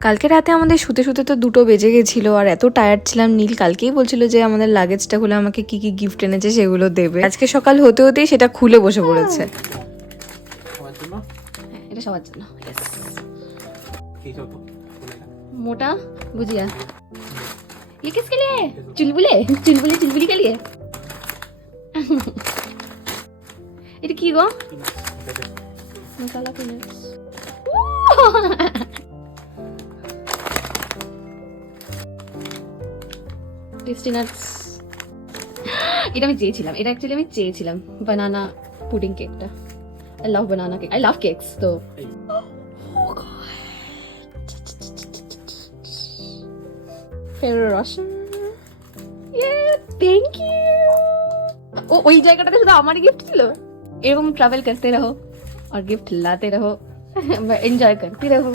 কালকে রাতে আমাদের শুতে শুতে তো 2টো বেজে গেছিল, আর এত টায়ার্ড ছিলাম। নীল কালকেই বলছিল যে আমাদের লাগেজটা খুলে আমাকে কি কি গিফট এনেছে সেগুলো দেবে। আজকে সকাল হতে হতেই সেটা খুলে বসে পড়েছে। এটা সবার জন্য। मोटा गुजिया ये किसके लिए? चुलबुले चुलबुले चुलबुली के लिए। এটা কি গো? মশলা পিনাটস। Tasty nuts. এটা আমি চেয়েছিলাম, এটা অ্যাকচুয়ালি আমি চেয়েছিলাম বানানা পুডিং কেকটা। I love banana cake, I love cakes তো। Ferrero Rocher. Yeah, thank you. ও ওই জায়গাটাতে শুধু আমারই গিফট ছিল। এরকম ট্রাভেল করতে রহো और गिफ्ट लाते रहो, एंजॉय करती रहो।